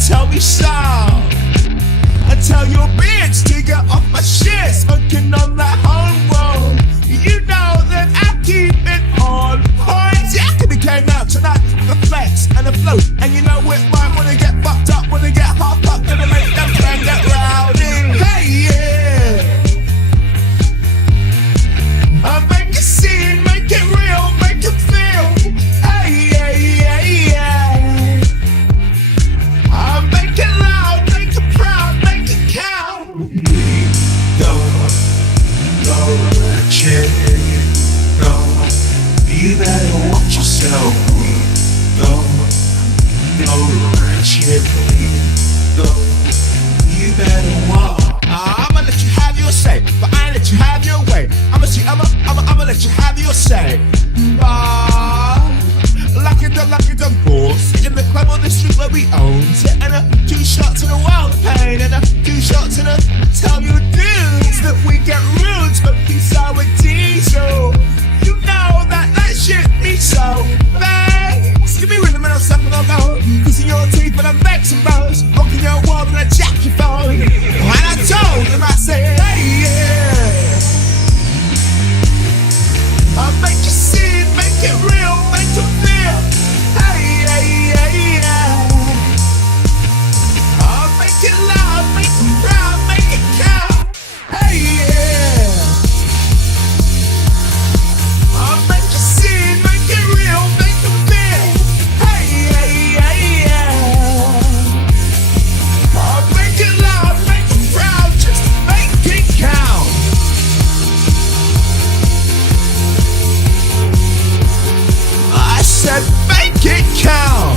tell me so. I tell your bitch to get off my shit, smoking on that home roll. You know that I keep it on point. Yeah, I came out tonight, the flex and the flow. And you know it right, wanna get fucked up, wanna get half up, gonna make them bang that rowdy. Hey, yeah. I make it scene, make it real, make it feel. Hey, yeah, yeah, yeah. I make it loud, make it proud, make it count. Go, Ratchet, go. You better watch yourself. Go, Ratchet, go. You better walk. I'ma let you have your say, but I ain't let you have your way. I'ma let you have your say. Lucky the boss in the club on the street where we own it, and 2 shots in a world of pain, and 2 shots in a tell you dudes that we get rude, but we sour diesel. You know that shit be so bad. Give me rhythm and I'm sucking on gold. Kissing your teeth and I'm vexing bones. Rocking your world and I jack your phone. And I told him, I said, hey, yeah. I make you see it, make it real, make it feel. Hey, hey, hey, yeah. I'll make it loud, make it proud, make it count. Hey, yeah. I'll make you see it, make it real, make it feel. Hey, hey, hey, yeah. I'll make it loud, make it proud, just make it count. I said make it count.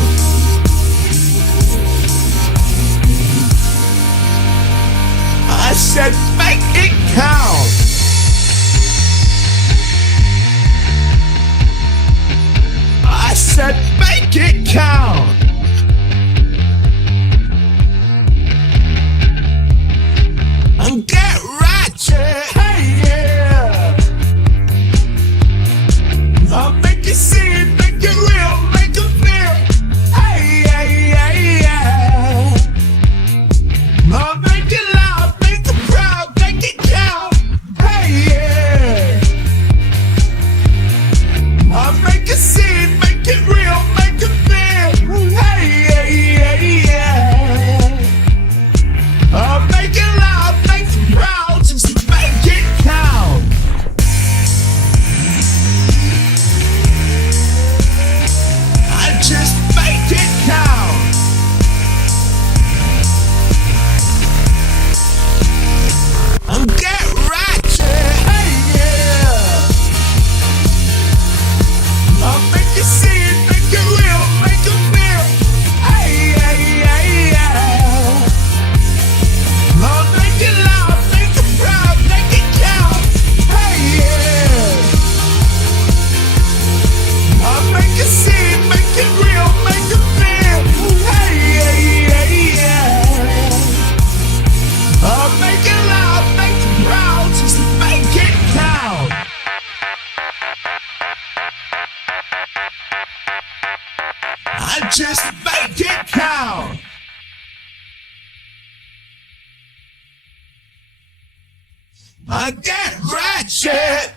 I said make it count. I said make it count. And get ratchet. Hey, yeah. I'll make you see it, make it real, make it feel. Hey, hey, hey, yeah. I'll make it loud, make it proud, make it count. Hey, yeah. I'll make you see it, make it real, make it feel. Hey, hey, hey, yeah. I'll make it loud, make it proud, just make it count. I just make it count. And get ratchet, hey, yeah. I'll make you see it, make it real, make it feel. Hey, hey, hey, yeah. I'll make it loud, make it proud, make it count. Hey, yeah. I'll make you see it, make it real, make it feel. Hey, hey, hey, yeah. I'll make it loud, make it proud, just make it count. I just make it count. I get ratchet.